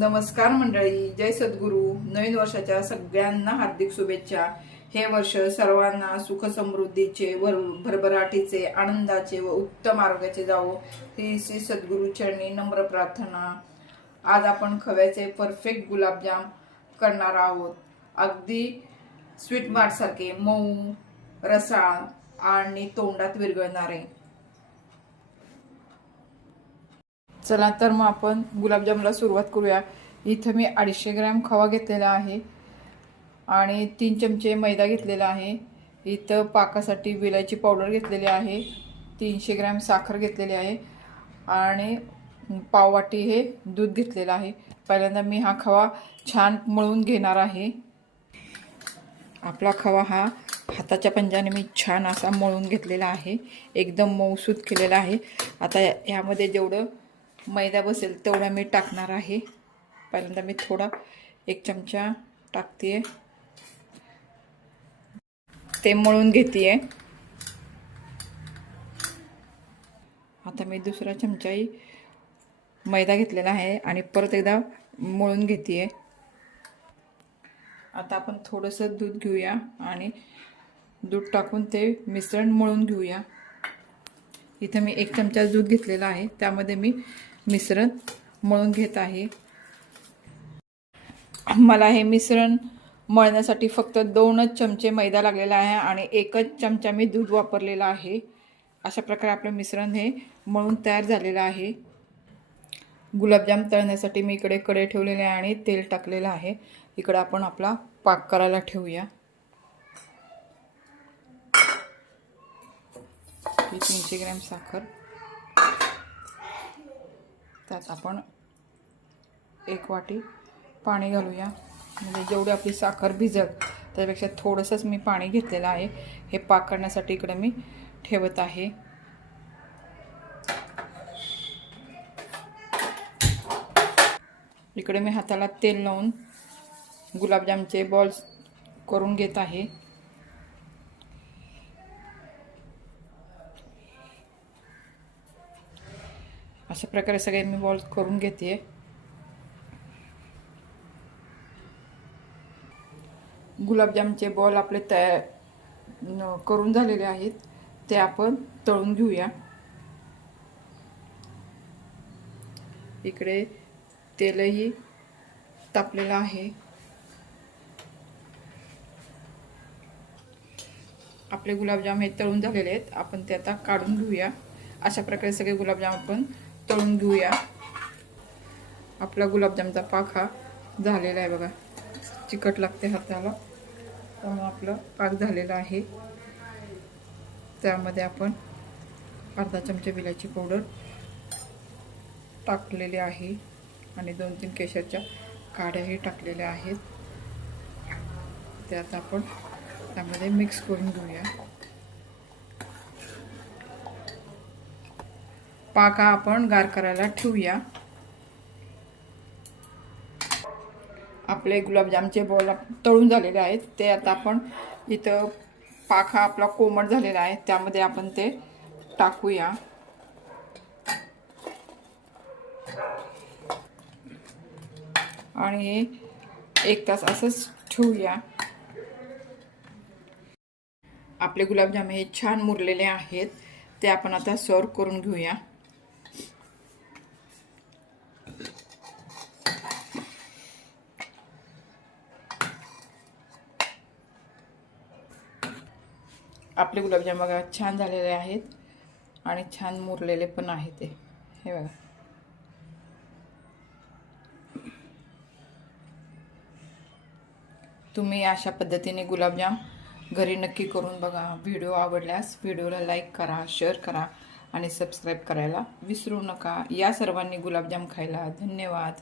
नमस्कार मंडळी, जय सद्गुरू. नवीन वर्षाच्या सगळ्यांना हार्दिक शुभेच्छा. हे वर्ष सर्वांना सुख समृद्धीचे, भरभराटीचे, आनंदाचे व उत्तम आरोग्याचे जावो ही श्री सद्गुरू चरणी नम्र प्रार्थना. आज आपण खव्याचे परफेक्ट गुलाबजाम करणार आहोत. अगदी स्वीट मार्ट सारखे मऊ, रसाळ आणि तोंडात विरघळणारे. चला तर मग आपण गुलाबजामला सुरुवात करूया. इथं मी 250 ग्रॅम खवा घेतलेला आहे आणि 3 चमचे मैदा घेतलेला आहे. इथं पाकासाठी विलायची पावडर घेतलेली आहे. 300 ग्रॅम साखर घेतलेली आहे आणि पाववाटी हे दूध घेतलेलं आहे. पहिल्यांदा मी हा खवा छान मळून घेणार आहे. आपला खवा हा हाताच्या पंजाने मी छान असा मळून घेतलेला आहे, एकदम मऊसूत केलेला आहे. आता यामध्ये जेवढं मैदा बसेल तेवढा मी टाकणार आहे. पहिल्यांदा मी थोडा 1 चमचा टाकते, ते मळून घेते. आता मी दुसरा चमचाही मैदा घेतलेला आहे आणि परत एकदा मळून घेते. आता आपण थोडंसं दूध घेऊया आणि दूध टाकून ते मिश्रण मळून घेऊया. इथं मी 1 चमचा दूध घेतलेला आहे, त्यामध्ये मी मिश्रण मळून घेत आहे. मला हे मिश्रण मळण्यासाठी फक्त 2च चमचे मैदा लागलेला आहे आणि 1च चमचा मी दूध वापरलेला आहे. अशा प्रकारे आपलं मिश्रण हे मळून तयार झालेलं आहे. गुलाबजाम तळण्यासाठी मी इकडे कढई ठेवलेले आहे आणि तेल टाकलेलं आहे. इकडे आपण आपला पाक करायला ठेवूया. 300 ग्रॅम साखर, त्यात आपण 1 वाटी पाणी घालूया. म्हणजे जेवढी आपली साखर भिजल त्यापेक्षा थोडंसंच मी पाणी घेतलेलं आहे. हे पाक करण्यासाठी इकडे मी ठेवत आहे. इकडे मी हाताला तेल लावून गुलाबजामचे बॉल्स करून घेत आहे. अशा प्रकारे सगळे मी बॉल्स करून घेते. गुलाबजामचे बॉल आपले तयार करून झालेले आहेत, ते आपण तळून घेऊया. इकडे तेलही तापलेलं आहे. आपले गुलाबजाम हे तळून झालेले आहेत, आपण ते आता काढून घेऊया. अशा प्रकारे सगळे गुलाबजाम आपण तळून घेऊया. आपला गुलाबजामचा पाक हा झालेला आहे बघा. चिकट लागते हाताला, त्यामुळे आपलं पाक झालेला आहे. त्यामध्ये आपण अर्धा चमचा विलायची पावडर टाकलेली आहे आणि 2-3 केशरच्या काड्याही टाकलेल्या आहेत. त्यात आपण त्यामध्ये मिक्स करून घेऊया. पाक हा आपण गार करायला ठेवूया. आपले गुलाबजामचे बॉल तळून झालेले आहेत, ते आता आपण इथं पाक हा आपला कोमट झालेला आहे त्यामध्ये आपण ते टाकूया. आणि हे 1 तास असंच ठेवूया. आपले गुलाबजाम हे छान मुरलेले आहेत, ते आपण आता सर्व करून घेऊया. आपले गुलाबजाम बघा छान झालेले आहेत आणि छान मुरलेले पण आहेत. ते हे बघा. तुम्ही अशा पद्धतीने गुलाबजाम घरी नक्की करून बघा. व्हिडिओ आवडल्यास व्हिडिओला लाईक करा, शेअर करा आणि सबस्क्राईब करायला विसरू नका. या सर्वांनी गुलाबजाम खायला. धन्यवाद.